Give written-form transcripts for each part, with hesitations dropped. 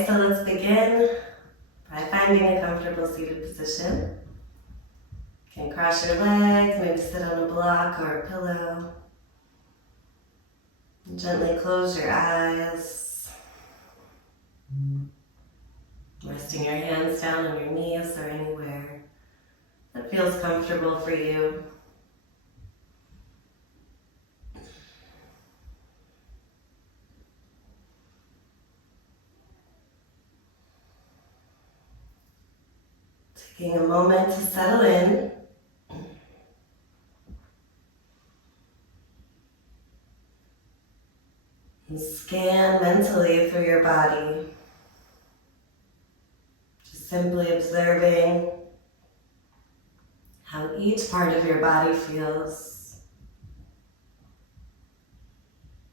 Okay, so let's begin by finding a comfortable seated position. You can cross your legs, maybe sit on a block or a pillow. And gently close your eyes. Resting your hands down on your knees or anywhere that feels comfortable for you. Taking a moment to settle in. And scan mentally through your body. Just simply observing how each part of your body feels.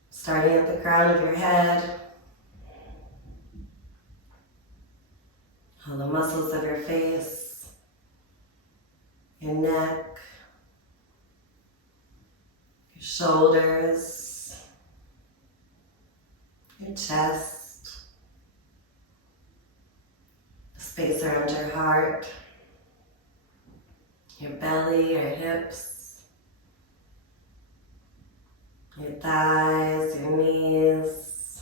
Starting at the crown of your head, all the muscles of your face, your neck, your shoulders, your chest, the space around your heart, your belly, your hips, your thighs, your knees,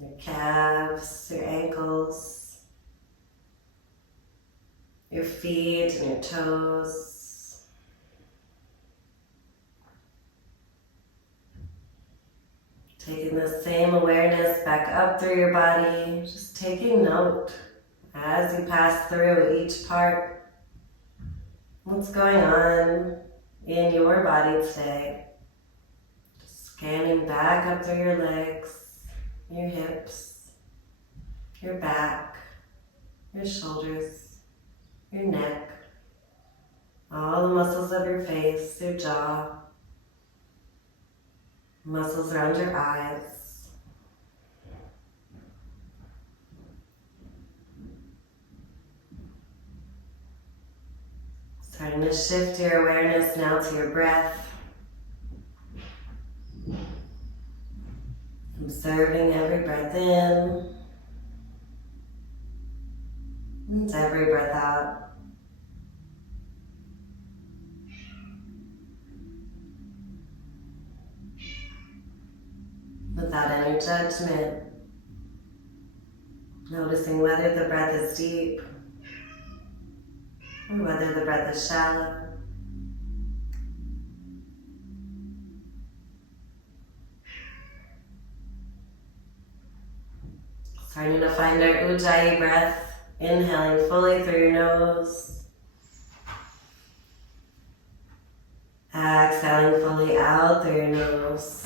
your calves, your ankles, your feet and your toes. Taking the same awareness back up through your body, just taking note as you pass through each part. What's going on in your body today? Just scanning back up through your legs, your hips, your back, your shoulders, your neck, all the muscles of your face, your jaw, muscles around your eyes. Starting to shift your awareness now to your breath. Observing every breath in and every breath out. Without any judgment, noticing whether the breath is deep or whether the breath is shallow. Starting to find our Ujjayi breath, inhaling fully through your nose, exhaling fully out through your nose.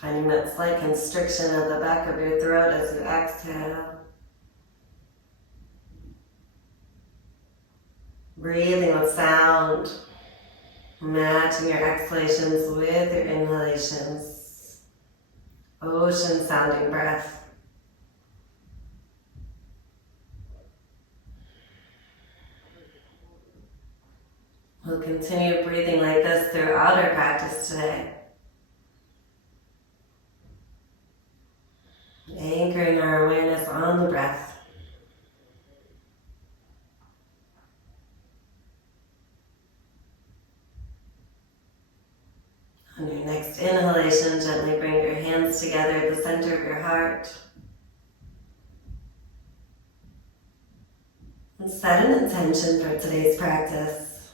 Finding that slight constriction at the back of your throat as you exhale. Breathing with sound, matching your exhalations with your inhalations. Ocean sounding breath. We'll continue breathing like this throughout our practice today. Anchoring our awareness on the breath. On your next inhalation, gently bring your hands together at the center of your heart. And set an intention for today's practice.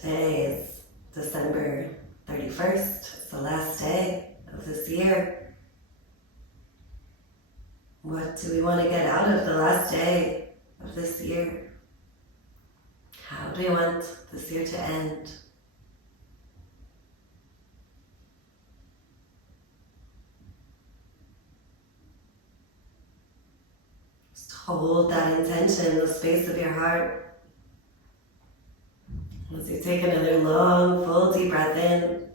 Today is December 31st. It's the last day of this year. What do we want to get out of the last day of this year? How do we want this year to end? Just hold that intention in the space of your heart. As you take another long, full, deep breath in.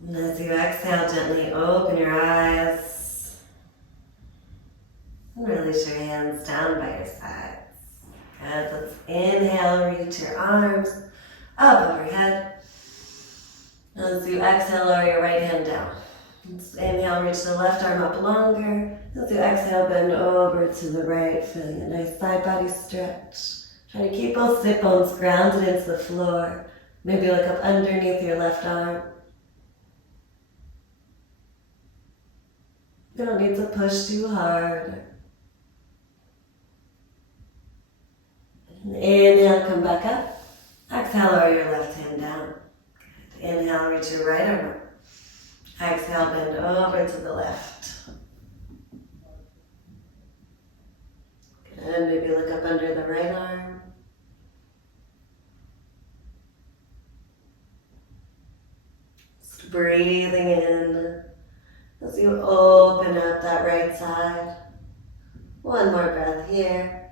And as you exhale, gently open your eyes. hands down by your sides. Good, let's inhale, reach your arms up overhead. As you exhale, lower your right hand down. Let's inhale, reach the left arm up longer. As you exhale, bend over to the right, feeling a nice side body stretch. Try to keep both sit bones grounded into the floor. Maybe look up underneath your left arm. You don't need to push too hard. Inhale, come back up. Exhale, lower your left hand down. Good. Inhale, reach your right arm up. Exhale, bend over to the left. Good. Maybe look up under the right arm. Just breathing in as you open up that right side. One more breath here.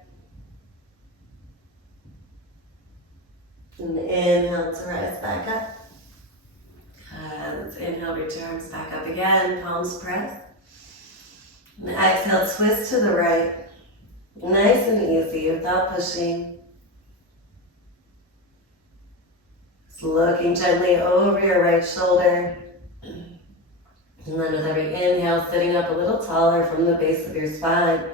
And inhale to rise back up. Let's inhale, reach your arms back up again, palms press. And exhale, twist to the right. Nice and easy without pushing. Just looking gently over your right shoulder. And then with every inhale, sitting up a little taller from the base of your spine.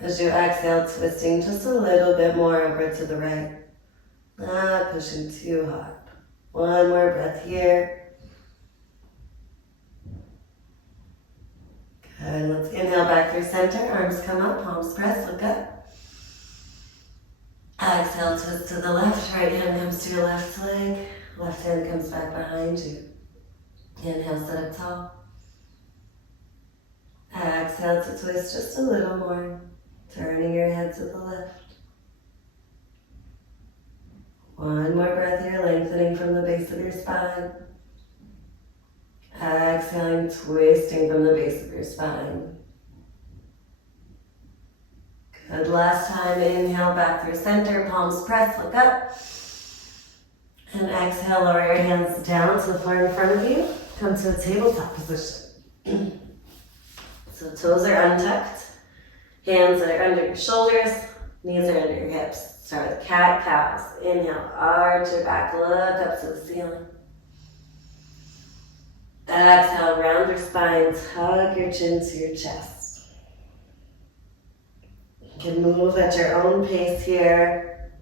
As you exhale, twisting just a little bit more over to the right. Not pushing too hard. One more breath here. Good. Let's inhale back through center. Arms come up, palms press, look up. Exhale, twist to the left. Right hand comes to your left leg. Left hand comes back behind you. Inhale, sit up tall. Exhale to twist just a little more. Turning your head to the left. One more breath here, lengthening from the base of your spine. Exhaling, twisting from the base of your spine. Good, last time, inhale back through center, palms press, look up. And exhale, lower your hands down to the floor in front of you. Come to a tabletop position. So toes are untucked, hands are under your shoulders, knees are under your hips. Start with cat-cows. Inhale, arch your back, look up to the ceiling. Exhale, round your spine, tug your chin to your chest. You can move at your own pace here.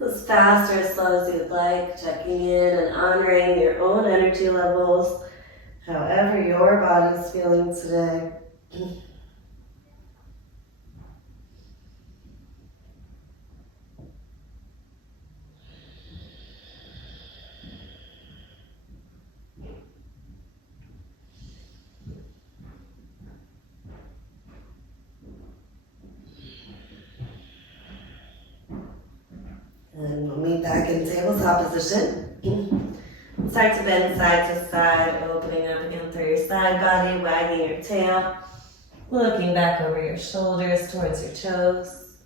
As fast or as slow as you'd like, checking in and honoring your own energy levels, however your body's feeling today. And we'll meet back in tabletop position. Start to bend side to side, opening up again through your side body, wagging your tail, looking back over your shoulders towards your toes.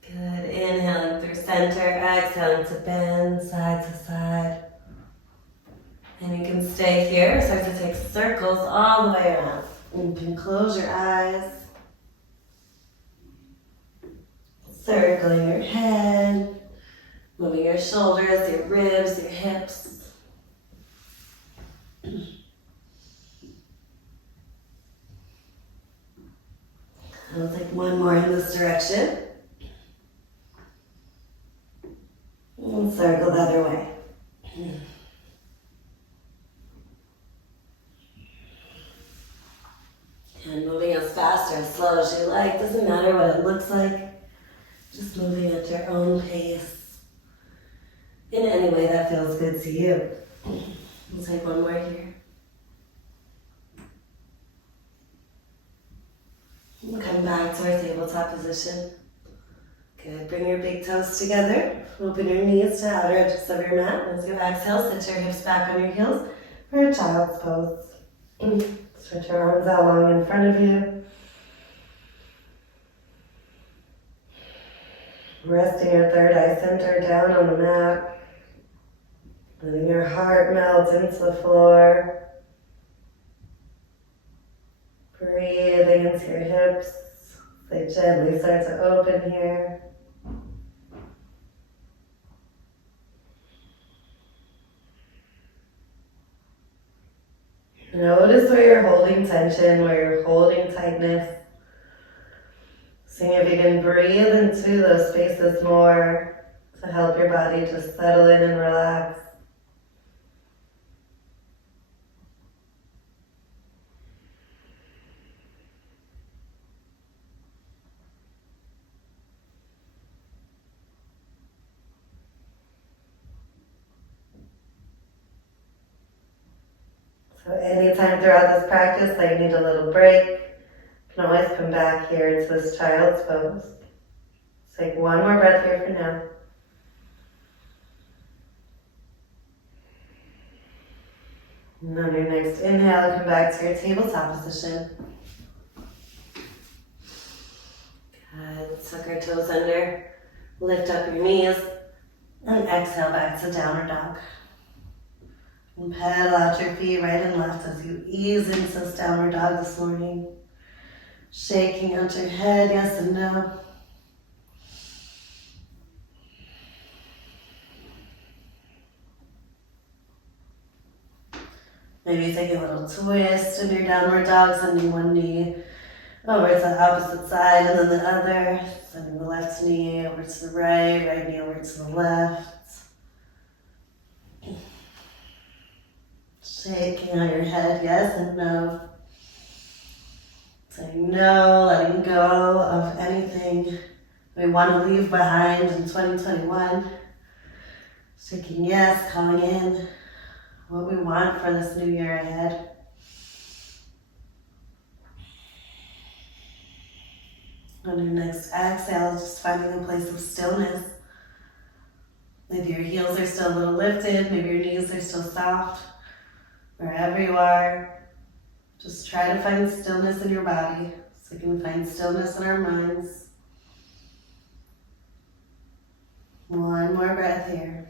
Good, inhaling through center, exhaling to bend side to side. And you can stay here, start to take circles all the way around. You can close your eyes. Circling your head, moving your shoulders, your ribs, your hips. I'll take one more in this direction. And circle the other way. And moving as fast or as slow as you like, doesn't matter what it looks like. Just moving at your own pace in any way that feels good to you. We'll take one more here. And come back to our tabletop position. Good, bring your big toes together. Open your knees to outer edges of your mat. As you exhale, sit your hips back on your heels for a child's pose. Stretch your arms out long in front of you. Resting your third eye center down on the mat. Letting your heart melt into the floor. Breathing into your hips. They gently start to open here. Notice where you're holding tension, where you're holding tightness. Seeing if you can breathe into those spaces more to help your body just settle in and relax. So anytime throughout this practice that you need a little break, you can always come back here to this child's pose. Take one more breath here for now. And on your next inhale, come back to your tabletop position. Good. Tuck our toes under. Lift up your knees. And exhale back to downward dog. And pedal out your feet right and left as you ease into this downward dog this morning. Shaking out your head, yes and no. Maybe take a little twist in your downward dog, sending one knee over to the opposite side and then the other. Sending the left knee over to the right knee over to the left. Shaking out your head, yes and no. Saying no, letting go of anything we want to leave behind in 2021. Shaking yes, calling in what we want for this new year ahead. On your next exhale, just finding a place of stillness. Maybe your heels are still a little lifted, maybe your knees are still soft. Wherever you are, just try to find stillness in your body so you can find stillness in our minds. One more breath here.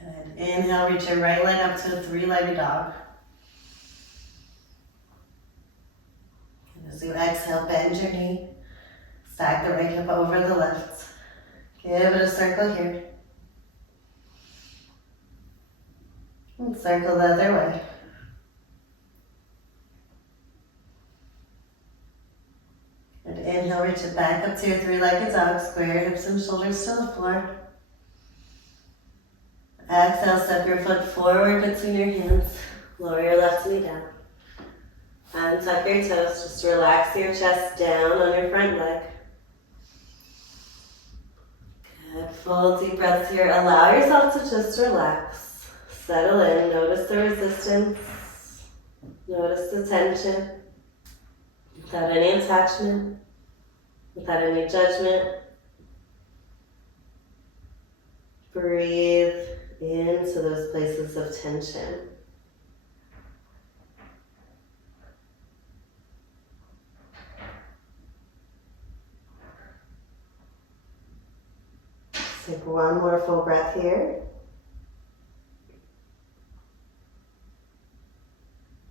Good. Inhale, reach your right leg up to a three-legged dog. And as you exhale, bend your knee. Stack the right hip over the left. Give it a circle here. And circle the other way. And inhale, reach it back up to your three-legged dog. Square your hips and shoulders to the floor. Exhale, step your foot forward between your hands. Lower your left knee down. Untuck your toes. Just relax your chest down on your front leg. Good. Full deep breaths here. Allow yourself to just relax. Settle in. Notice the resistance. Notice the tension. Without any attachment. Without any judgment. Breathe into those places of tension. Take one more full breath here.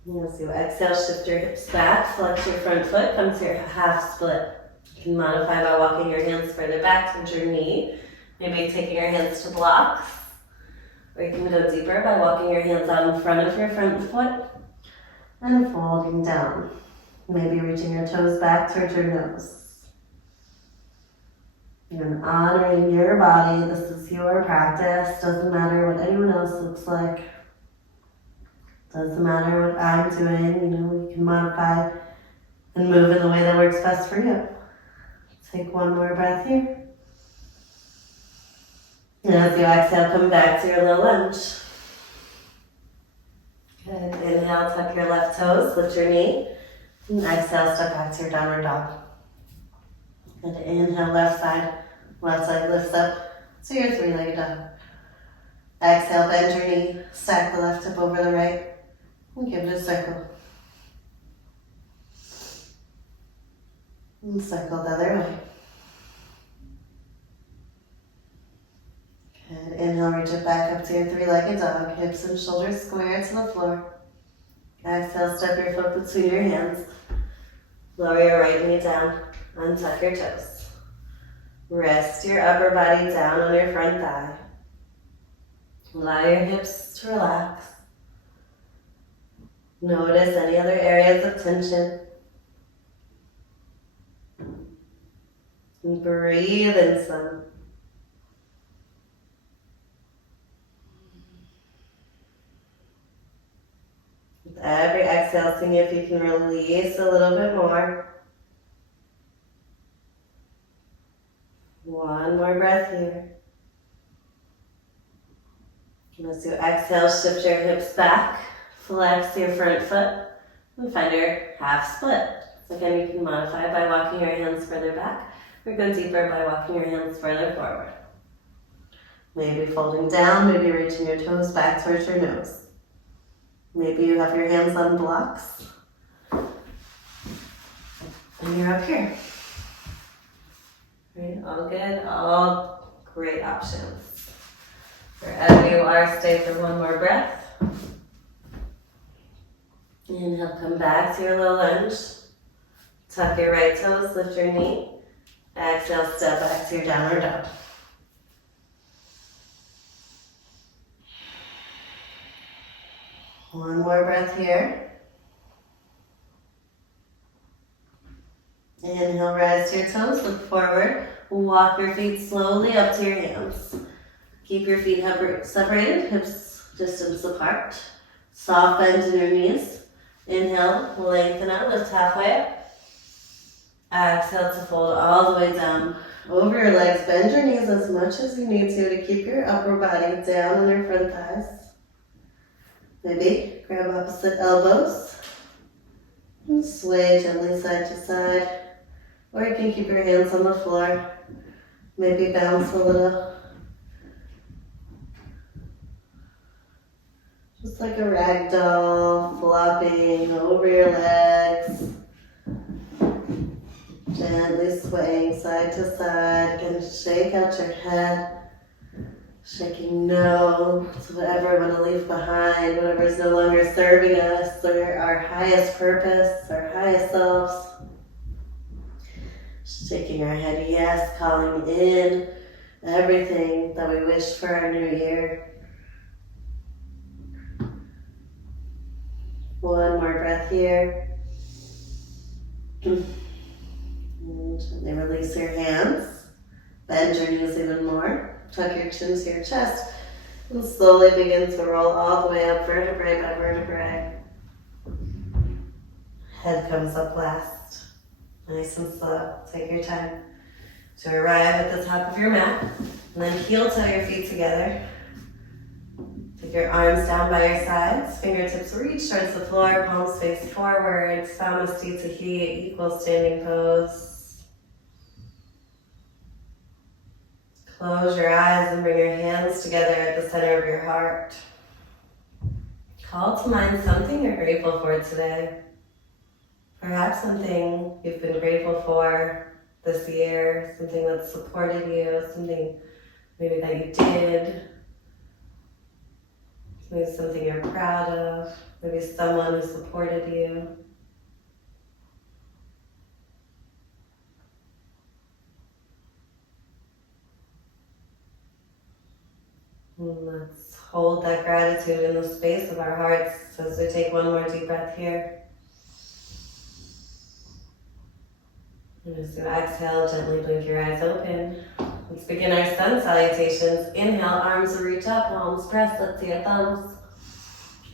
As you exhale, shift your hips back, flex your front foot, come to your half split. You can modify by walking your hands further back towards your knee, maybe taking your hands to blocks, or you can go deeper by walking your hands out in front of your front foot and folding down. Maybe reaching your toes back towards your nose. You're honoring your body. This is your practice. Doesn't matter what anyone else looks like. Doesn't matter what I'm doing, you can modify and move in the way that works best for you. Take one more breath here. And as you exhale, come back to your low lunge. Good. Inhale, tuck your left toes, lift your knee. And exhale, step back to your downward dog. Good. Inhale, left leg lifts up to your three-legged dog. Exhale, bend your knee, stack the left hip over the right. And give it a circle. And circle the other way. Good. Inhale, reach it back up to your three-legged dog. Hips and shoulders square to the floor. Exhale, step your foot between your hands. Lower your right knee down. Untuck your toes. Rest your upper body down on your front thigh. Allow your hips to relax. Notice any other areas of tension. And breathe in some. With every exhale, seeing if you can release a little bit more. One more breath here. And as you exhale, shift your hips back, flex your front foot, and find your half split. So again, you can modify by walking your hands further back, or go deeper by walking your hands further forward. Maybe folding down, maybe reaching your toes back towards your nose. Maybe you have your hands on blocks, and you're up here. Right, all good, all great options. Wherever you are, stay for one more breath. Inhale, come back to your low lunge. Tuck your right toes, lift your knee. Exhale, step back to your downward dog. One more breath here. Inhale, rise to your toes, look forward. Walk your feet slowly up to your hands. Keep your feet separated, hips distance apart. Soft bend in your knees. Inhale, lengthen out, lift halfway up. Exhale to fold all the way down over your legs. Bend your knees as much as you need to keep your upper body down on your front thighs. Maybe grab opposite elbows and sway gently side to side. Or you can keep your hands on the floor. Maybe bounce a little. Just like a rag doll, flopping over your legs. Gently swaying side to side. Again, shake out your head. Shaking no to whatever we want to leave behind, whatever is no longer serving us, or our highest purpose, our highest selves. Shaking our head yes, calling in everything that we wish for our new year. One more breath here. And gently release your hands. Bend your knees even more. Tuck your chin to your chest. And slowly begin to roll all the way up, vertebrae by vertebrae. Head comes up last. Nice and slow. Take your time to arrive at the top of your mat. And then heel toe your feet together. Take your arms down by your sides. Fingertips reach towards the floor. Palms face forward. Samasthiti, equal standing pose. Close your eyes and bring your hands together at the center of your heart. Call to mind something you're grateful for today. Perhaps something you've been grateful for this year, something that supported you, something maybe that you did, maybe something you're proud of, maybe someone who supported you. And let's hold that gratitude in the space of our hearts as we take one more deep breath here. And as you exhale, gently blink your eyes open. Let's begin our sun salutations. Inhale, arms reach up, palms press, let's see your thumbs.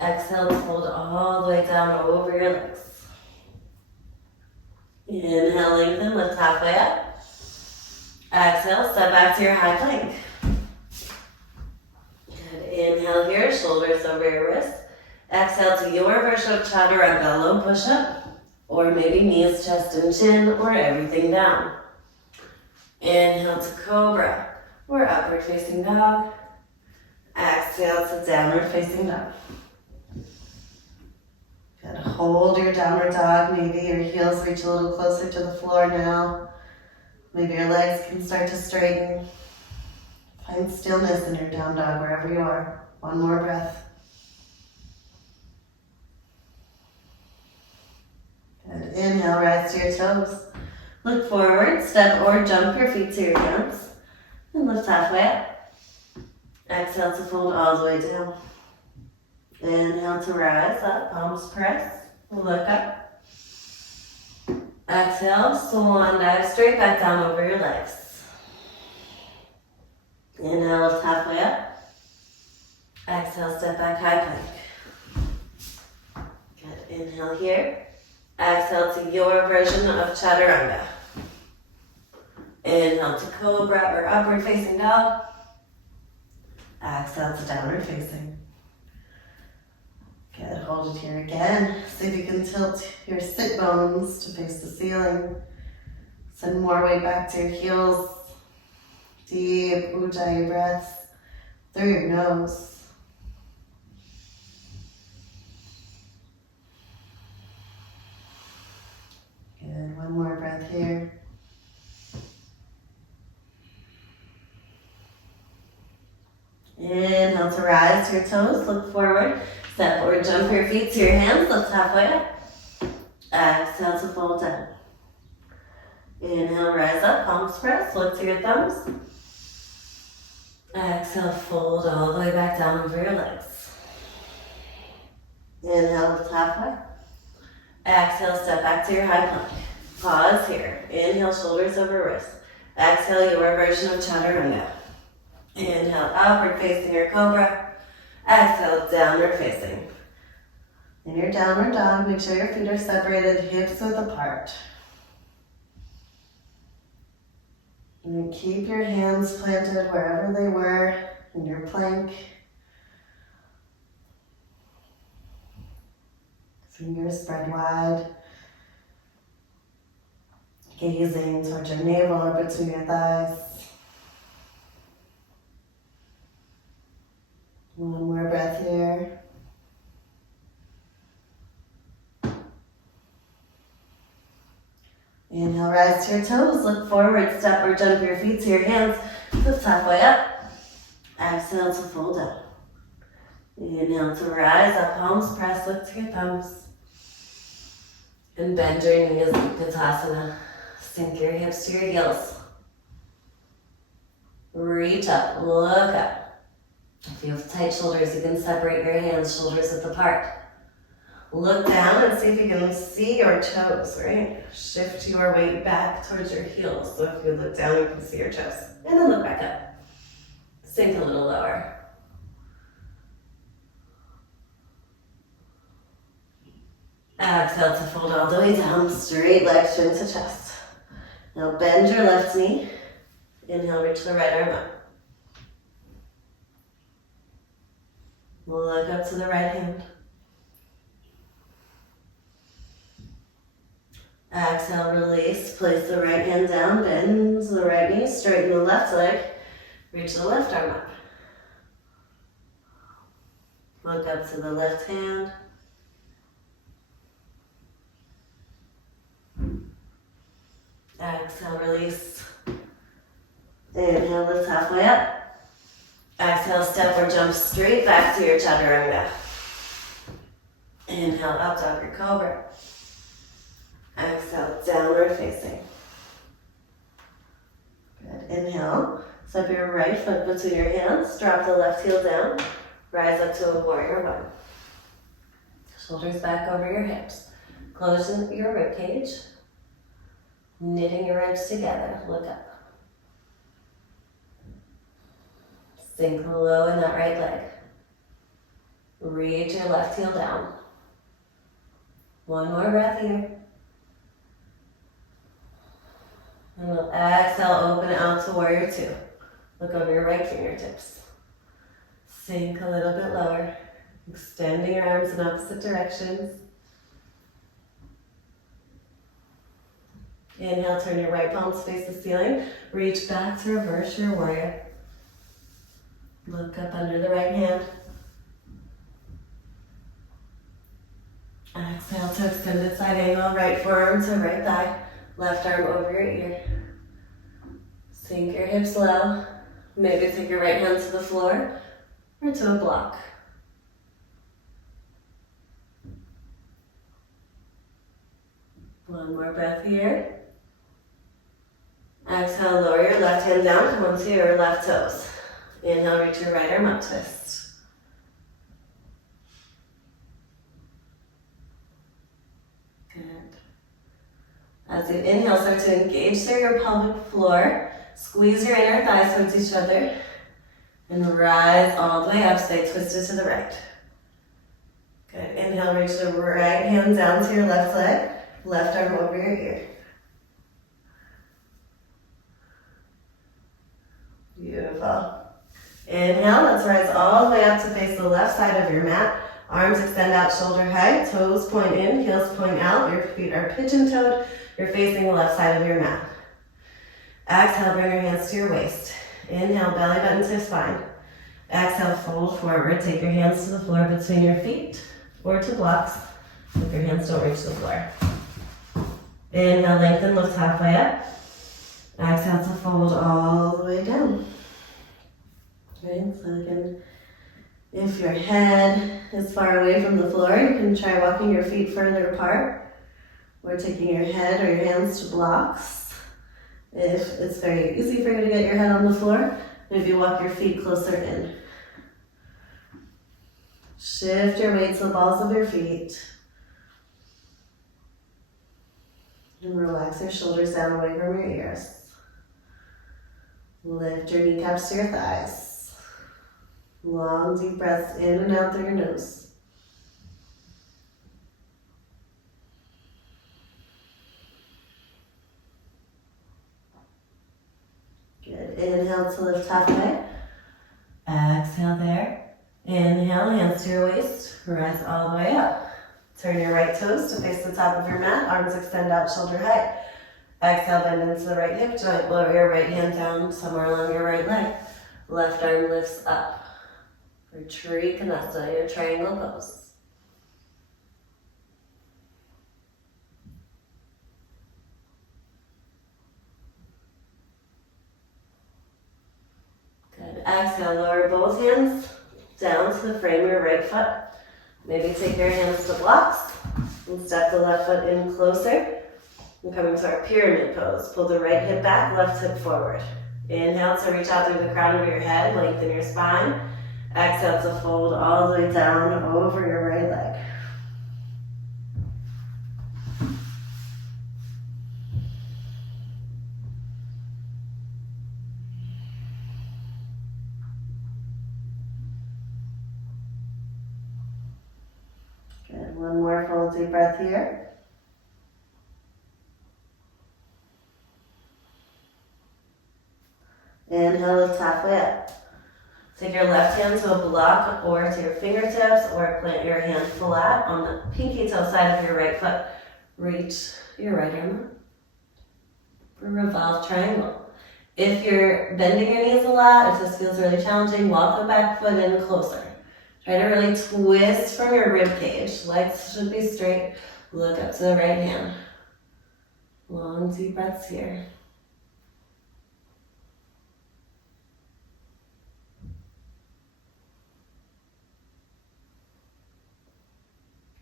Exhale to fold all the way down over your legs. Inhale, lengthen, lift halfway up. Exhale, step back to your high plank. Inhale here, shoulders over your wrists. Exhale to your version of chaturanga, low push-up, or maybe knees, chest, and chin, or everything down. Inhale to cobra, or upward facing dog. Exhale to downward facing dog. Good. Hold your downward dog. Maybe your heels reach a little closer to the floor now. Maybe your legs can start to straighten. Find stillness in your down dog wherever you are. One more breath. Good. Inhale, rise to your toes. Look forward, step or jump your feet to your hands. And lift halfway up. Exhale to fold all the way down. Inhale to rise up, palms press. Look up. Exhale, swan dive straight back down over your legs. Inhale, lift halfway up. Exhale, step back, high plank. Good. Inhale here. Exhale to your version of chaturanga. Inhale to cobra or upward facing dog. Exhale to downward facing. Good, hold it here again. See if you can tilt your sit bones to face the ceiling. Send more weight back to your heels. Deep ujjayi breaths through your nose. Good, one more breath here. Inhale to rise to your toes, look forward. Step or jump your feet to your hands, lift halfway up. Exhale to fold down. Inhale, rise up, palms press, look to your thumbs. Exhale, fold all the way back down over your legs. Inhale, lift halfway. Exhale, step back to your high plank. Pause here. Inhale, shoulders over wrists. Exhale, your version of chaturanga. Inhale, upward facing or cobra. Exhale, downward facing. In your downward dog, make sure your feet are separated, hips width apart. And keep your hands planted wherever they were in your plank. Fingers spread wide. Gazing towards your navel or between your thighs. One more breath here. Inhale, rise to your toes. Look forward, step or jump your feet to your hands. Lift halfway up. Exhale to fold down. Inhale to rise up, palms press, look to your thumbs. And bend your knees, Utkatasana. Sink your hips to your heels. Reach up, look up. If you have tight shoulders, you can separate your hands, shoulders width apart. Look down and see if you can see your toes, right? Shift your weight back towards your heels. So if you look down, you can see your toes. And then look back up. Sink a little lower. Exhale to fold all the way down, straight leg, shin to chest. Now bend your left knee. Inhale, reach the right arm up. Look up to the right hand. Exhale, release. Place the right hand down, bend the right knee, straighten the left leg. Reach the left arm up. Look up to the left hand. Exhale, release. Inhale, lift halfway up. Exhale, step or jump straight back to your chaturanga. Inhale, up dog or cobra. Exhale, downward facing. Good. Inhale, step your right foot between your hands. Drop the left heel down. Rise up to a warrior one. Shoulders back over your hips. Close your rib cage. Knitting your ribs together. Look up. Sink low in that right leg. Reach your left heel down. One more breath here. And we'll exhale, open out to warrior two. Look over your right fingertips. Sink a little bit lower. Extending your arms in opposite directions. Inhale, turn your right palm to face the ceiling. Reach back to reverse your warrior. Look up under the right hand. Exhale to extended side angle, right forearm to right thigh, left arm over your ear. Sink your hips low. Maybe take your right hand to the floor or to a block. One more breath here. Exhale, lower your left hand down, come onto your left toes. Inhale, reach your right arm up, twist. Good. As you inhale, start to engage through your pelvic floor. Squeeze your inner thighs towards each other. And rise all the way up, stay twisted to the right. Good. Inhale, reach the right hand down to your left leg. Left arm over your ear. Beautiful. Inhale, let's rise all the way up to face the left side of your mat. Arms extend out shoulder height, toes point in, heels point out. Your feet are pigeon-toed. You're facing the left side of your mat. Exhale, bring your hands to your waist. Inhale, belly button to spine. Exhale, fold forward. Take your hands to the floor between your feet or to blocks if your hands don't reach the floor. Inhale, lengthen, lift halfway up. Exhale to fold all the way down. Okay, so again, if your head is far away from the floor, you can try walking your feet further apart or taking your head or your hands to blocks. If it's very easy for you to get your head on the floor, maybe walk your feet closer in. Shift your weight to the balls of your feet. And relax your shoulders down away from your ears. Lift your kneecaps to your thighs. Long, deep breaths in and out through your nose. Good. Inhale to lift halfway. Exhale there. Inhale, hands to your waist. Rise all the way up. Turn your right toes to face the top of your mat. Arms extend out shoulder height. Exhale, bend into the right hip joint. Lower your right hand down somewhere along your right leg. Left arm lifts up. For Trikonasana, your triangle pose. Good. Exhale, lower both hands down to the frame of your right foot. Maybe take your hands to blocks and step the left foot in closer. And come into our pyramid pose. Pull the right hip back, left hip forward. Inhale to reach out through the crown of your head, lengthen your spine. Exhale to fold all the way down over your right leg. Good. One more full deep breath here. Inhale, lift halfway up. Take your left hand to a block or to your fingertips, or plant your hand flat on the pinky toe side of your right foot. Reach your right arm up for revolve triangle. If you're bending your knees a lot, if this feels really challenging, walk the back foot in closer. Try to really twist from your rib cage. Legs should be straight. Look up to the right hand. Long, deep breaths here.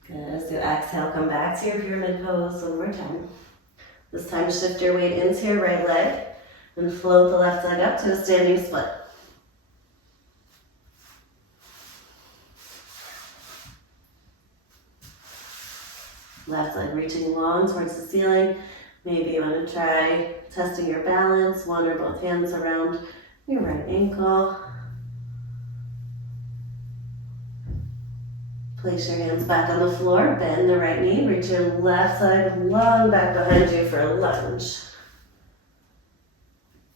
Good. As you exhale, come back to your pyramid pose one more time. This time, shift your weight into your right leg and float the left leg up to a standing split. Left leg reaching long towards the ceiling. Maybe you want to try testing your balance, one or both hands around your right ankle. Place your hands back on the floor, bend the right knee, reach your left leg long back behind you for a lunge.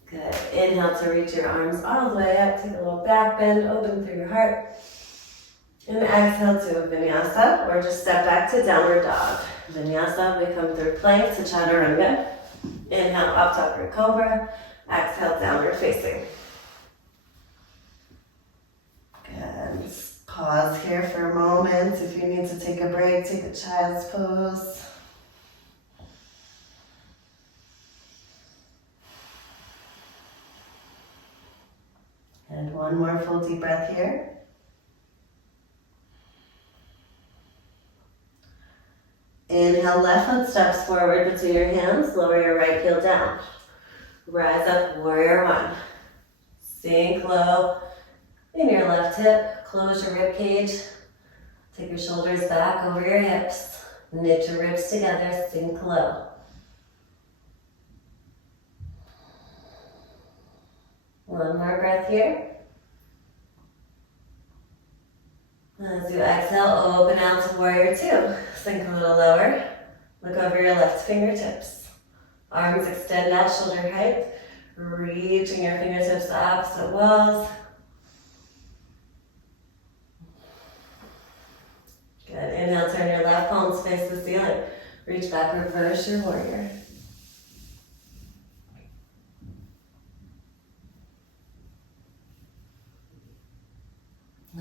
Good. Inhale to reach your arms all the way up, take a little back bend, open through your heart. And exhale to Vinyasa, or just step back to downward dog. Vinyasa, we come through plank to chaturanga. Inhale, up top for cobra. Exhale, downward facing. Good. Pause here for a moment. If you need to take a break, take a child's pose. And one more full deep breath here. Inhale, left foot steps forward between your hands. Lower your right heel down. Rise up, warrior one. Sink low in your left hip. Close your rib cage. Take your shoulders back over your hips. Knit your ribs together. Sink low. One more breath here. As you exhale, open out to warrior two. Sink a little lower. Look over your left fingertips. Arms extend out, shoulder height. Reaching your fingertips to opposite walls. Good. Inhale, turn your left palms face the ceiling. Reach back, reverse your warrior.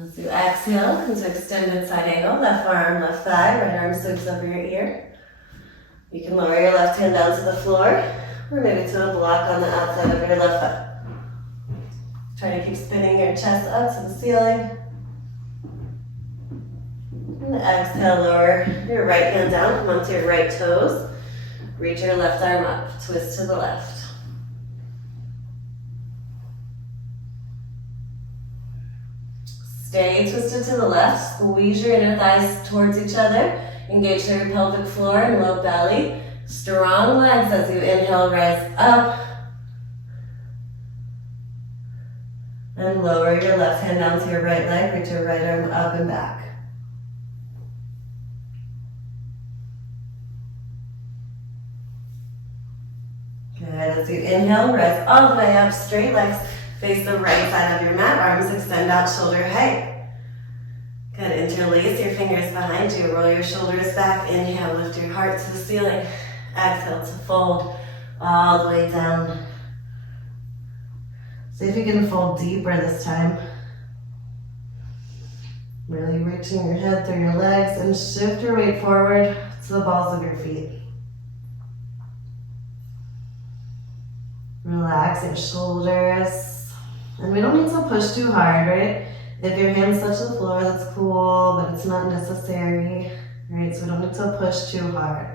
As you exhale into extended side angle, left forearm, left thigh, right arm sweeps over your ear. You can lower your left hand down to the floor, or maybe to a block on the outside of your left foot. Try to keep spinning your chest up to the ceiling. And exhale, lower your right hand down, come onto your right toes. Reach your left arm up, twist to the left. Stay twisted to the left, squeeze your inner thighs towards each other. Engage your pelvic floor and low belly. Strong legs as you inhale, rise up. And lower your left hand down to your right leg, reach your right arm up and back. Good, as you inhale, rise all the way up, straight legs. Face the right side of your mat, arms extend out, shoulder height. Good, interlace your fingers behind you, roll your shoulders back, inhale, lift your heart to the ceiling. Exhale to fold all the way down. See if you can fold deeper this time. Really reaching your head through your legs and shift your weight forward to the balls of your feet. Relax your shoulders. And we don't need to push too hard, right? If your hands touch the floor, that's cool, but it's not necessary, right? So we don't need to push too hard.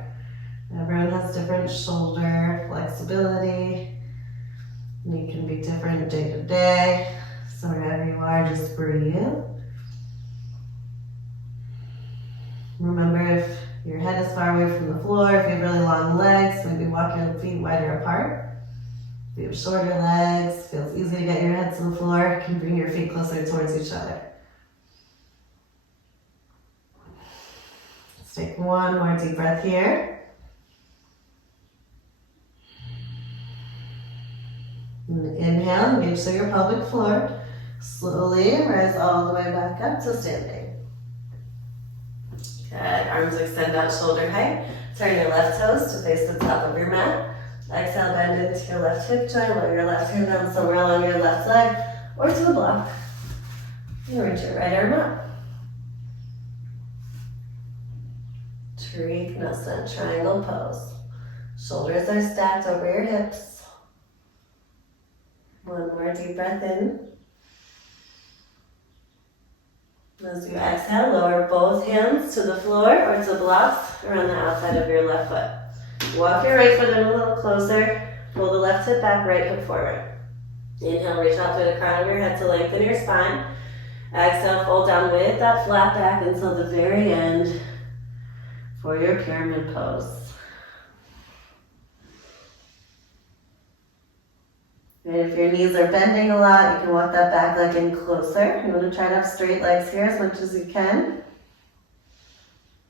Everyone has different shoulder flexibility. And you can be different day to day. So wherever you are, just breathe. Remember, if your head is far away from the floor, if you have really long legs, maybe walk your feet wider apart. If you have shorter legs, feels easy to get your head to the floor, you can bring your feet closer towards each other. Let's take one more deep breath here. And inhale, engage through your pelvic floor. Slowly rise all the way back up to standing. Good, arms extend out, shoulder height. Turn your left toes to face the top of your mat. Exhale, bend into your left hip joint, lower your left hand down somewhere along your left leg or to the block. And reach your right arm up. Trikonasana, triangle pose. Shoulders are stacked over your hips. One more deep breath in. As you exhale, lower both hands to the floor or to blocks around the outside of your left foot. Walk your right foot in a little closer. Pull the left hip back, right hip forward. Inhale, reach out through the crown of your head to lengthen your spine. Exhale, fold down with that flat back until the very end for your pyramid pose. And if your knees are bending a lot, you can walk that back leg in closer. You want to try to have straight legs here as much as you can.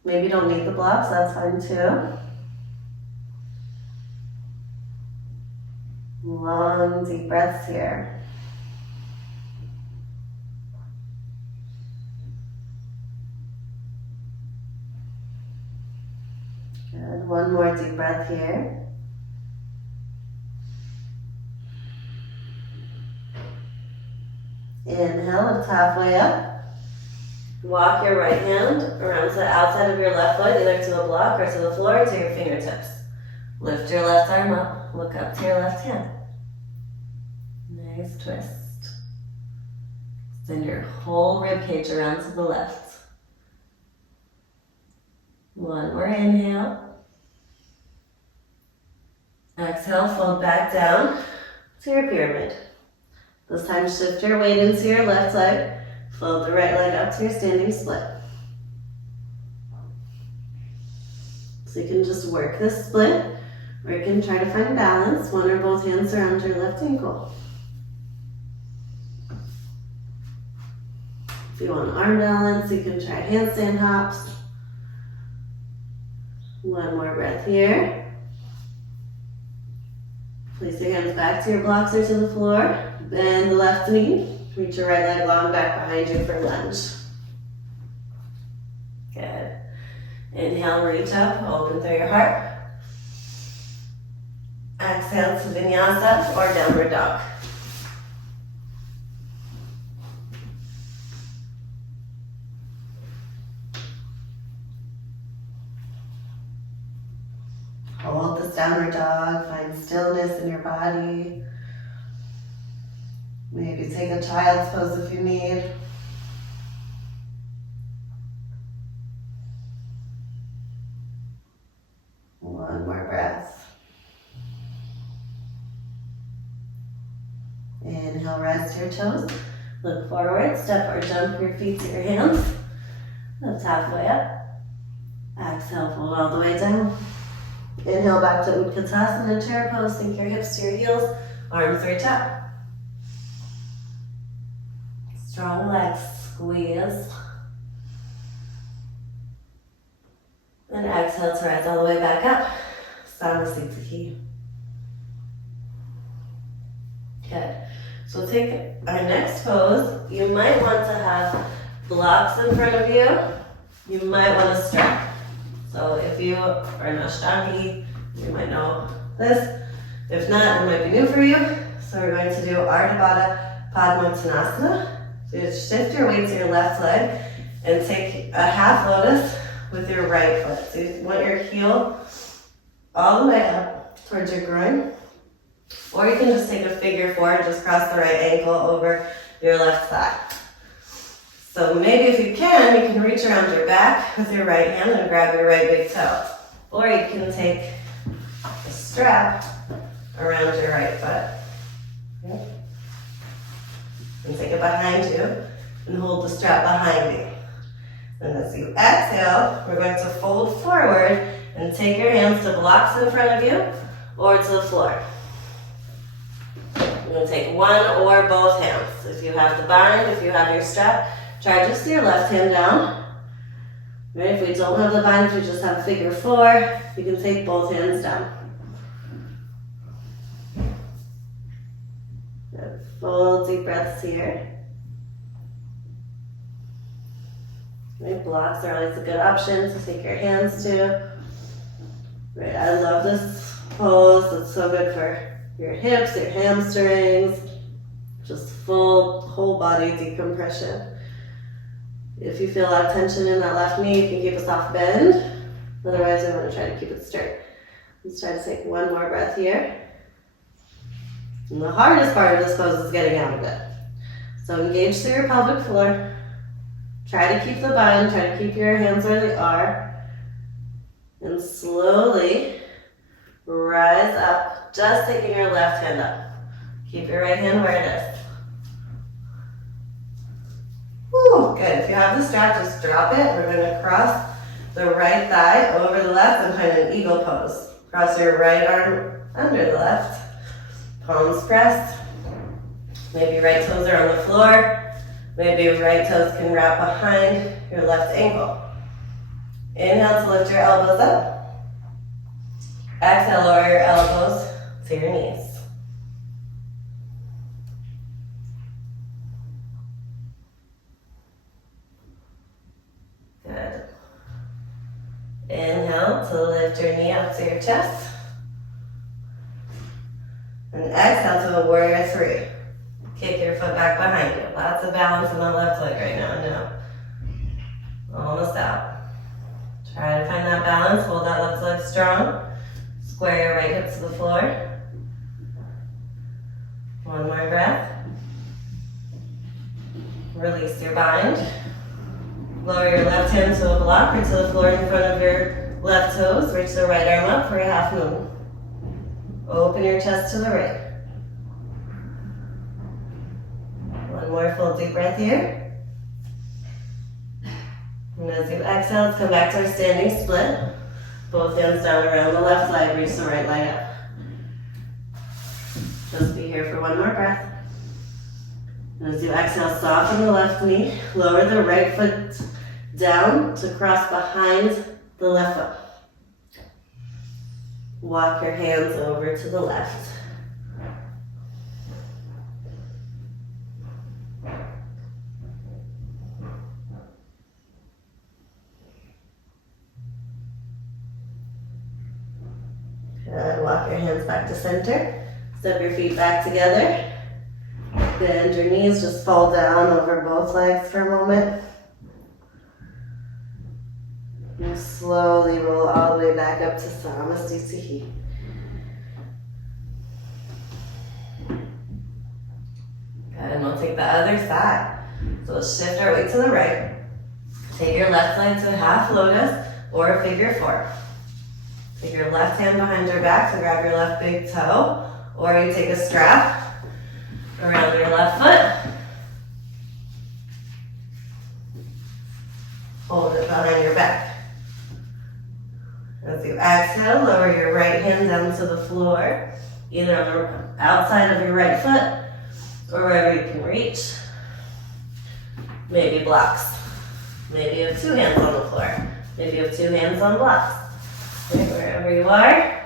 Maybe you don't need the blocks, that's fine too. Long, deep breaths here. Good. One more deep breath here. Inhale, lift halfway up. Walk your right hand around to the outside of your left foot, either to a block or to the floor or to your fingertips. Lift your left arm up, look up to your left hand. Nice twist. Extend your whole rib cage around to the left. One more inhale. Exhale, fold back down to your pyramid. This time shift your weight into your left leg. Fold the right leg up to your standing split. So you can just work this split, or you can try to find balance. One or both hands around your left ankle. If you want arm balance, you can try handstand hops. One more breath here. Place your hands back to your blocks or to the floor. Bend the left knee. Reach your right leg long back behind you for lunge. Good. Inhale, reach up, open through your heart. Exhale to Vinyasa or downward dog. Hold this downward dog, find stillness in your body. Maybe take a child's pose if you need. One more breath. Inhale, rest your toes. Look forward, step or jump your feet to your hands. Lift halfway up. Exhale, fold all the way down. Inhale back to Utkatasana, chair pose. Sink your hips to your heels. Arms reach up. Strong legs, squeeze. And exhale to rise all the way back up. Samasthiti. Good. So take our next pose. You might want to have blocks in front of you. You might want to strap. So if you are an Ashtanga, you might know this. If not, it might be new for you. So we're going to do Ardha Padmasana. So you shift your weight to your left leg and take a half lotus with your right foot. So you want your heel all the way up towards your groin. Or you can just take a figure four and just cross the right ankle over your left thigh. So maybe if you can reach around your back with your right hand and grab your right big toe. Or you can take a strap around your right foot. Okay. And take it behind you and hold the strap behind you. And as you exhale, we're going to fold forward and take your hands to blocks in front of you or to the floor. You're going to take one or both hands. If you have the bind, if you have your strap, try just your left hand down. Right? If we don't have the bind, if we just have figure four, you can take both hands down. Good. Full deep breaths here. Right? Blocks are always a good option to take your hands to. Right? I love this pose. It's so good for your hips, your hamstrings, just full whole body decompression. If you feel a lot of tension in that left knee, you can keep a soft bend. Otherwise, I want to try to keep it straight. Let's try to take one more breath here. And the hardest part of this pose is getting out of it. So engage through your pelvic floor. Try to keep the bind, try to keep your hands where they are. And slowly rise up, just taking your left hand up. Keep your right hand where it is. Woo, good. If you have the strap, just drop it. We're going to cross the right thigh over the left and find an eagle pose. Cross your right arm under the left. Palms pressed. Maybe right toes are on the floor. Maybe right toes can wrap behind your left ankle. Inhale to lift your elbows up. Exhale, lower your elbows to your knees. Good. Inhale to lift your knee up to your chest. And exhale to a warrior three. Kick your foot back behind you. Lots of balance in the left leg right now. Almost out. Try to find that balance. Hold that left leg strong. Square your right hip to the floor. One more breath. Release your bind. Lower your left hand to a block or to the floor in front of your left toes. Reach the right arm up for a half moon. Open your chest to the right. One more full deep breath here. And as you exhale, let's come back to our standing split. Both hands down around the left side, reach the right leg up. Just be here for one more breath. And as you exhale, soften the left knee. Lower the right foot down to cross behind the left foot. Walk your hands over to the left. Good. Walk your hands back to center. Step your feet back together. Bend your knees, just fall down over both legs for a moment. And slowly roll all the way back up to Samasthiti. Good, and we'll take the other side. So we'll shift our weight to the right. Take your left leg to a half lotus or a figure four. Take your left hand behind your back to grab your left big toe, or you take a strap around your left foot. Hold it behind your back. As you exhale, lower your right hand down to the floor, either on the outside of your right foot or wherever you can reach. Maybe blocks. Maybe you have two hands on the floor. Maybe you have two hands on blocks. Okay, wherever you are,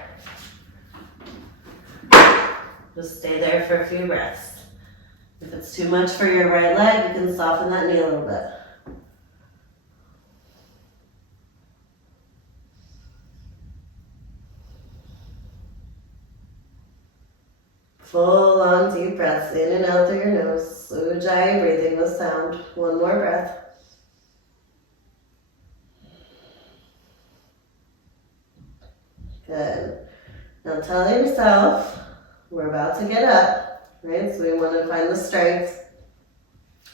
just stay there for a few breaths. If it's too much for your right leg, you can soften that knee a little bit. Full on deep breaths in and out through your nose. Ujjayi, breathing with sound. One more breath. Good. Now tell yourself, we're about to get up, right? So we want to find the strength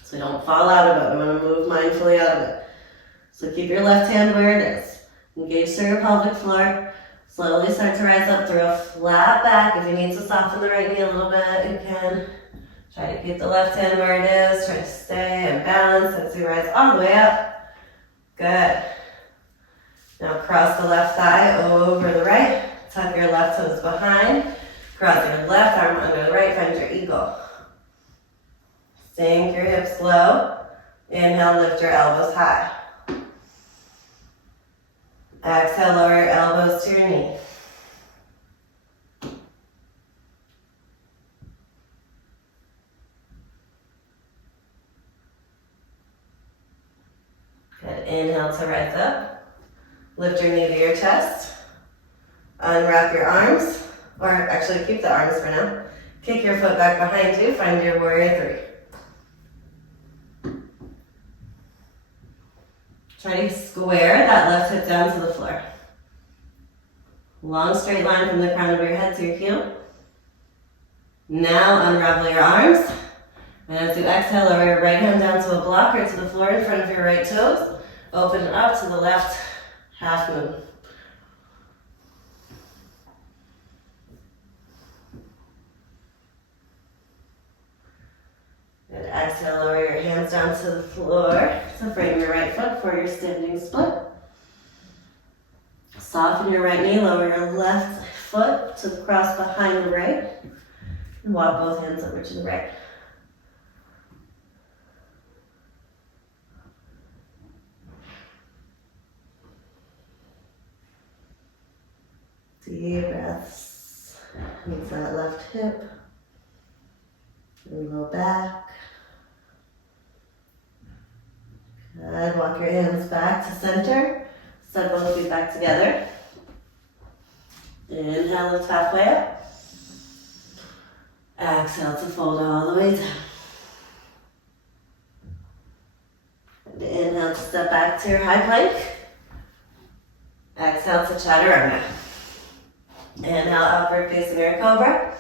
so we don't fall out of it. We want to move mindfully out of it. So keep your left hand where it is. Engage through your pelvic floor. Slowly start to rise up through a flat back. If you need to soften the right knee a little bit, you can. Try to keep the left hand where it is. Try to stay and balance as you rise all the way up. Good. Now cross the left thigh over the right. Tuck your left toes behind. Cross your left arm under the right. Find your eagle. Sink your hips low. Inhale, lift your elbows high. Exhale, lower your elbows to your knee. Good. Inhale to rise up. Lift your knee to your chest. Unwrap your arms, or actually keep the arms for now. Kick your foot back behind you. Find your warrior three. Try to square that left hip down to the floor. Long straight line from the crown of your head to your heel. Now unravel your arms. And as you exhale, lower your right hand down to a block or to the floor in front of your right toes. Open up to the left half moon. And exhale, lower your hands down to the floor to frame your right foot for your standing split. Soften your right knee, lower your left foot to the cross behind the right. And walk both hands over to the right. Deep breaths into that left hip. And roll back. Good. Walk your hands back to center. Step both feet back together. Inhale, lift halfway up. Exhale to fold all the way down. And inhale to step back to your high plank. Exhale to chaturanga. Inhale, upward facing your cobra.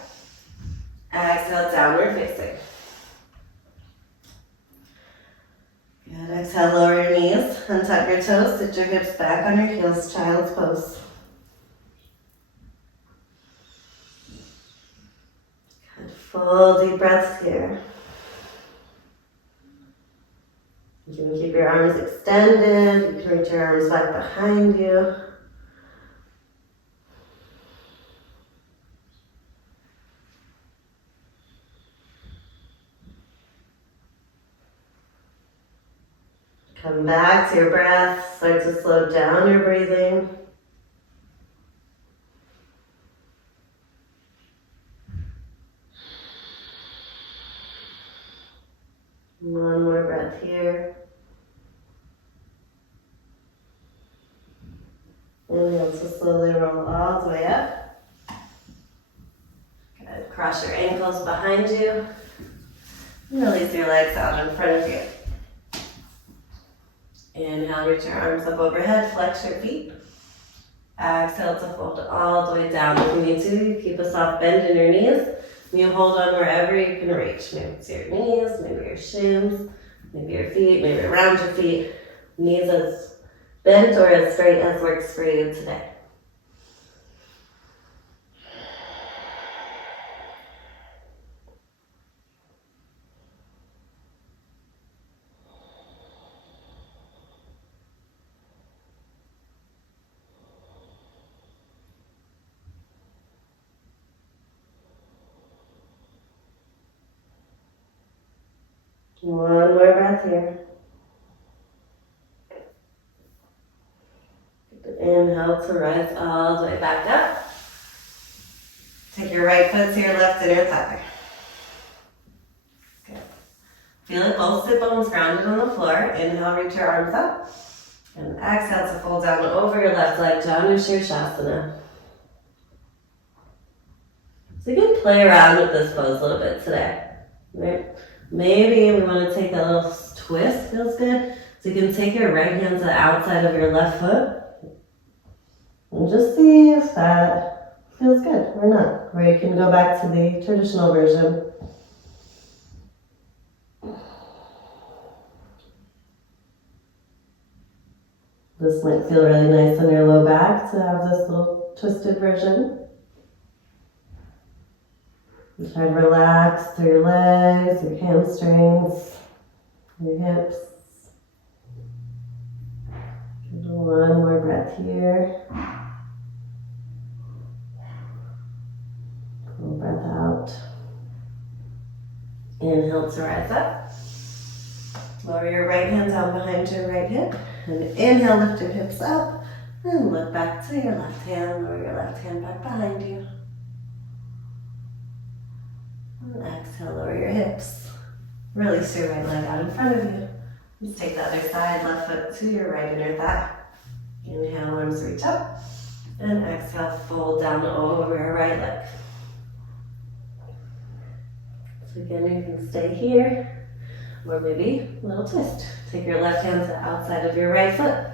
Exhale, downward facing. Good. Exhale, lower your knees. Untuck your toes, sit your hips back on your heels, child's pose. Good, full deep breaths here. You can keep your arms extended, you can reach your arms back behind you. Come back to your breath, start to slow down your breathing. One more breath here. Inhale to slowly roll all the way up. Good. Cross your ankles behind you. Release your legs out in front of you. Inhale, reach your arms up overhead, flex your feet. Exhale to fold all the way down. If you need to, you keep a soft bend in your knees. You hold on wherever you can reach. Maybe it's your knees, maybe your shins, maybe your feet, maybe around your feet. Knees as bent or as straight as works for you today. One more breath here. Inhale to rise all the way back up. Take your right foot to your left inner thigh. Good. Feel it, both sit bones grounded on the floor. Inhale, reach your arms up. And exhale to fold down over your left leg, Janu Shirshasana. So you can play around with this pose a little bit today. Right? Maybe we want to take a little twist, feels good. So you can take your right hand to the outside of your left foot. And just see if that feels good or not. Or you can go back to the traditional version. This might feel really nice on your low back to have this little twisted version. You try to relax through your legs, your hamstrings, your hips. One more breath here. Full breath out. Inhale to rise up. Lower your right hand down behind your right hip. And inhale, lift your hips up. And look back to your left hand. Lower your left hand back behind you. And exhale, lower your hips. Release your right leg out in front of you. Just take the other side, left foot to your right inner thigh. Inhale, arms reach up. And exhale, fold down over your right leg. So again, you can stay here. Or maybe a little twist. Take your left hand to the outside of your right foot.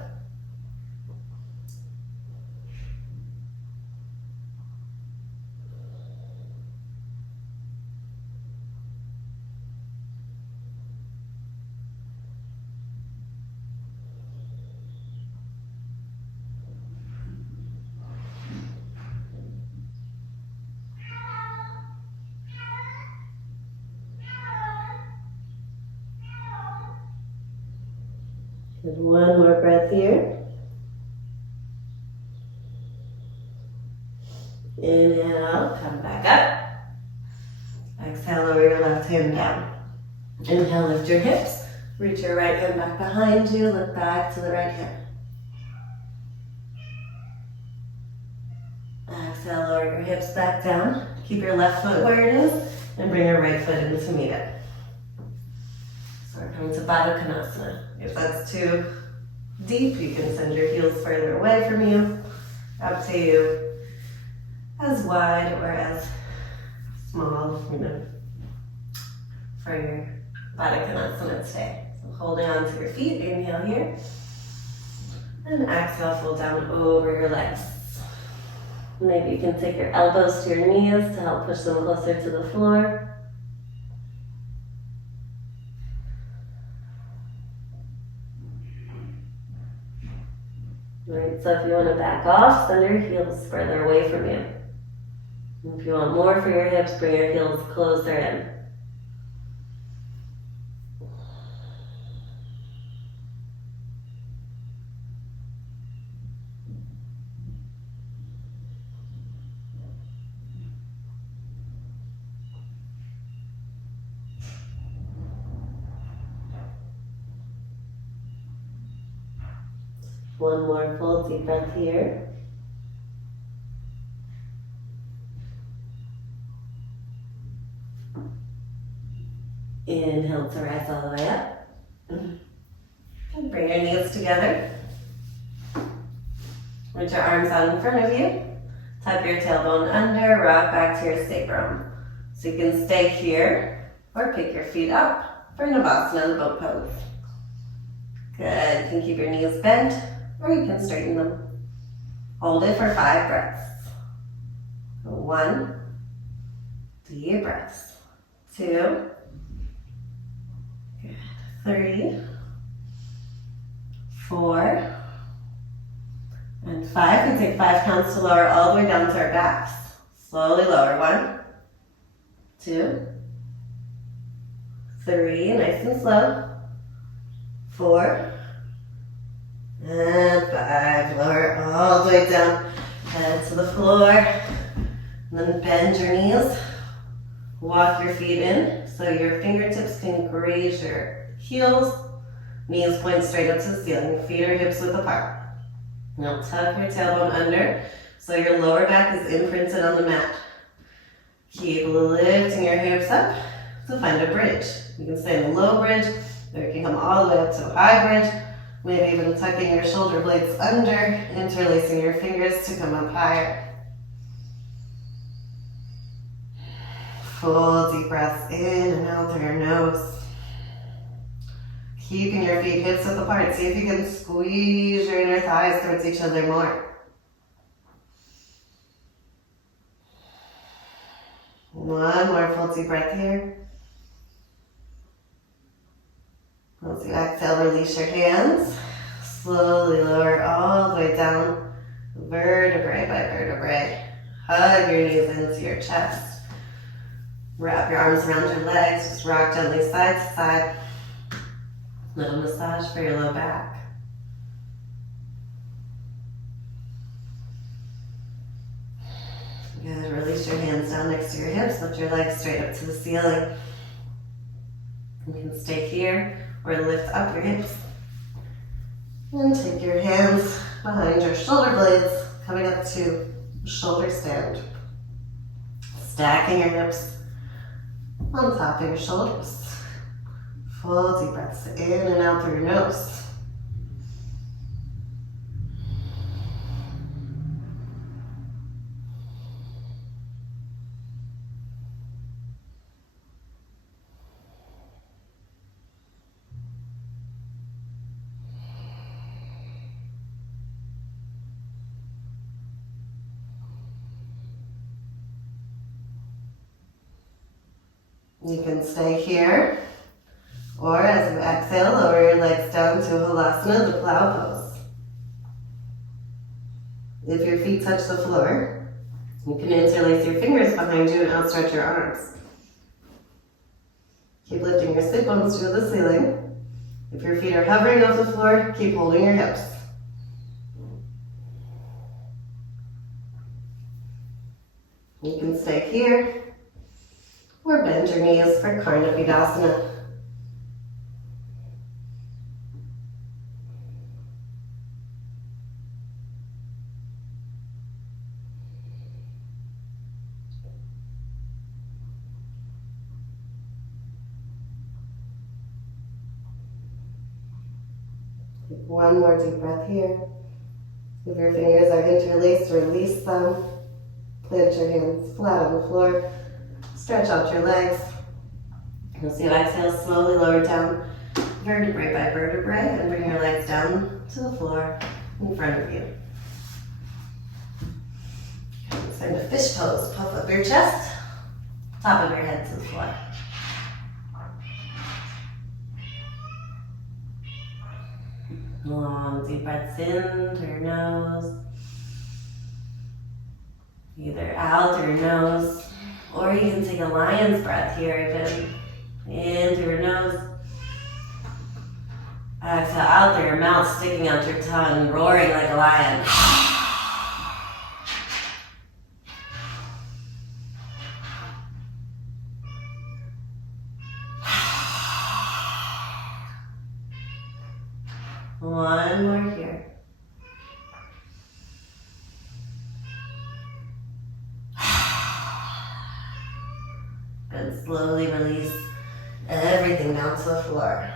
And one more breath here. Inhale, come back up. Exhale, lower your left hand down. Inhale, lift your hips. Reach your right hand back behind you. Look back to the right hand. Exhale, lower your hips back down. Keep your left foot where it is and bring your right foot in to meet it. So we're coming to Bhava Konasana. If that's too deep, you can send your heels further away from you. Up to you. As wide or as small, for your Bhava Konasana today. So holding on to your feet, inhale here. And exhale, fold down over your legs. Maybe you can take your elbows to your knees to help push them closer to the floor. Right, so if you want to back off, send your heels further away from you. If you want more for your hips, bring your heels closer in. One more full deep breath here. Inhale to rise all the way up. And bring your knees together. Reach your arms out in front of you. Tuck your tailbone under, rock back to your sacrum. So you can stay here or pick your feet up for Navasana, the boat pose. Good. You can keep your knees bent or you can straighten them. Hold it for 5 breaths. 1, deep breaths. 2, 3, 4, and 5. We take 5 counts to lower all the way down to our backs. Slowly lower. 1, 2, 3, nice and slow. 4, and 5. Lower all the way down. Head to the floor. And then bend your knees. Walk your feet in so your fingertips can graze your heels. Knees point straight up to the ceiling. Feet or hips width apart. Now tuck your tailbone under so your lower back is imprinted on the mat. Keep lifting your hips up to find a bridge. You can stay in a low bridge, or you can come all the way up to a high bridge. Maybe even tucking your shoulder blades under, interlacing your fingers to come up higher. Full deep breaths in and out through your nose. Keeping your feet hips width apart. See if you can squeeze your inner thighs towards each other more. One more full deep breath here. As you exhale, release your hands. Slowly lower all the way down, vertebrae by vertebrae. Hug your knees into your chest. Wrap your arms around your legs. Just rock gently side to side. Little massage for your low back. Good. Release your hands down next to your hips. Lift your legs straight up to the ceiling. You can stay here or lift up your hips. And take your hands behind your shoulder blades, coming up to shoulder stand. Stacking your hips on top of your shoulders. Full deep breaths in and out through your nose. You can stay here, or as you exhale, lower your legs down to Halasana, the plow pose. If your feet touch the floor, you can interlace your fingers behind you and outstretch your arms. Keep lifting your sit bones to the ceiling. If your feet are hovering off the floor, keep holding your hips. You can stay here, or bend your knees for Karnavidasana. Take one more deep breath here. If your fingers are interlaced, release them. Plant your hands flat on the floor. Stretch out your legs. As you exhale, slowly lower down vertebrae by vertebrae and bring your legs down to the floor in front of you. Find a fish pose. Puff up your chest, top of your head to the floor. Long deep breaths in through your nose. Either out through your nose, or you can take a lion's breath here even. In through your nose. Exhale out through your mouth, sticking out your tongue, roaring like a lion. One more here. And slowly release everything down to the floor.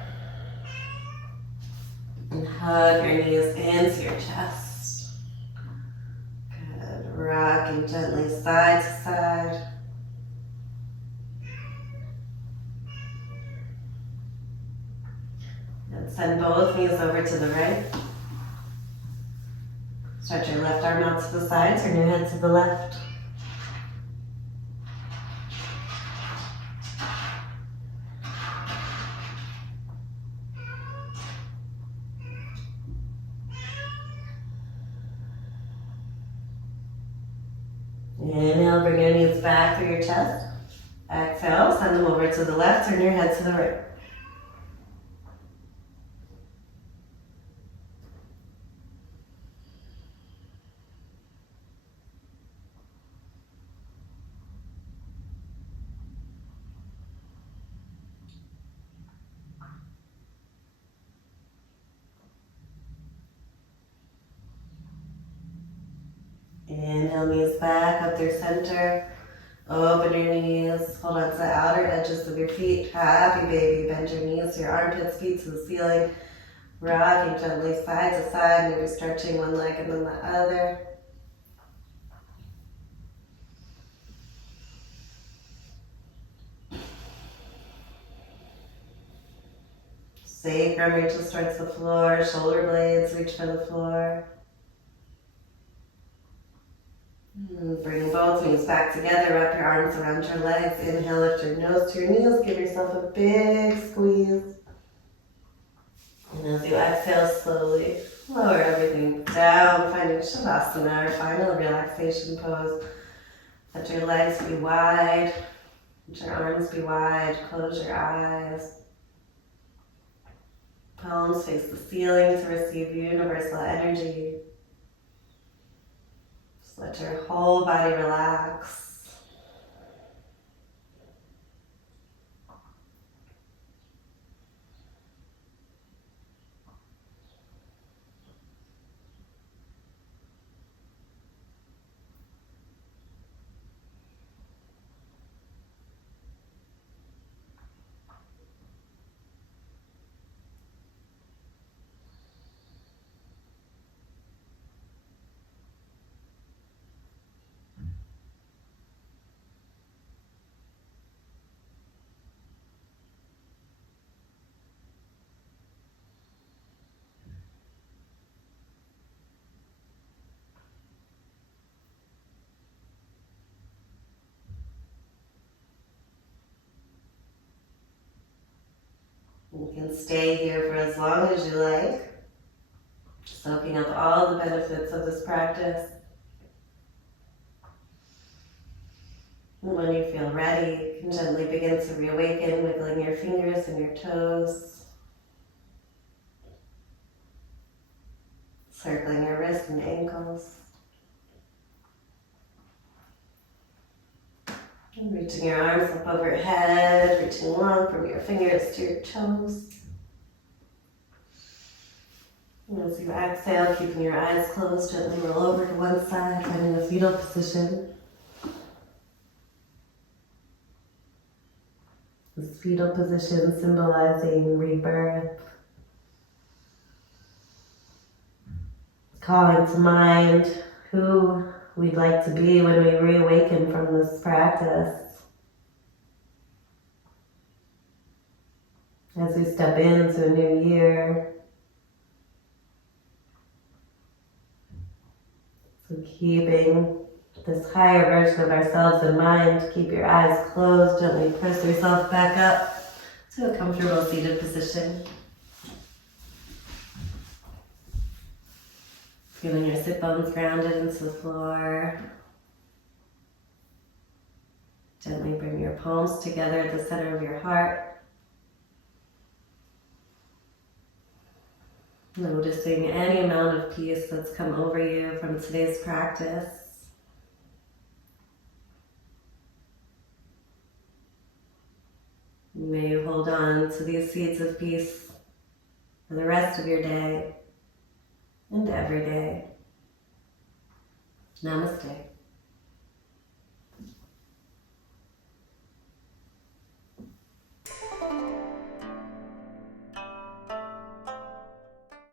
And hug your knees into your chest. Good. Rocking gently side to side. And send both knees over to the right. Stretch your left arm out to the side, turn your head to the left. Inhale, bring your knees back through your chest. Exhale, send them over to the left, turn your head to the right. Inhale, knees back up through center. Open your knees. Hold on to the outer edges of your feet. Happy baby. Bend your knees, your armpits, feet to the ceiling. Rocking gently side to side. Maybe stretching one leg and then the other. Sacrum reaches towards the floor. Shoulder blades reach for the floor. Bring both knees back together, wrap your arms around your legs. Inhale, lift your nose to your knees, give yourself a big squeeze. And as you exhale, slowly lower everything down, finding Shavasana, or final relaxation pose. Let your legs be wide, let your arms be wide, close your eyes. Palms face the ceiling to receive universal energy. Let your whole body relax. You can stay here for as long as you like, soaking up all the benefits of this practice. And when you feel ready, you can gently begin to reawaken, wiggling your fingers and your toes, circling your wrists and ankles. And reaching your arms up overhead, reaching long from your fingers to your toes. And as you exhale, keeping your eyes closed, gently roll over to one side, finding a fetal position. This fetal position symbolizing rebirth. Calling to mind who we'd like to be when we reawaken from this practice. As we step into a new year. So keeping this higher version of ourselves in mind, keep your eyes closed, gently press yourself back up to a comfortable seated position. Feeling your sit bones grounded into the floor. Gently bring your palms together at the center of your heart. Noticing any amount of peace that's come over you from today's practice. May you hold on to these seeds of peace for the rest of your day and every day. Namaste.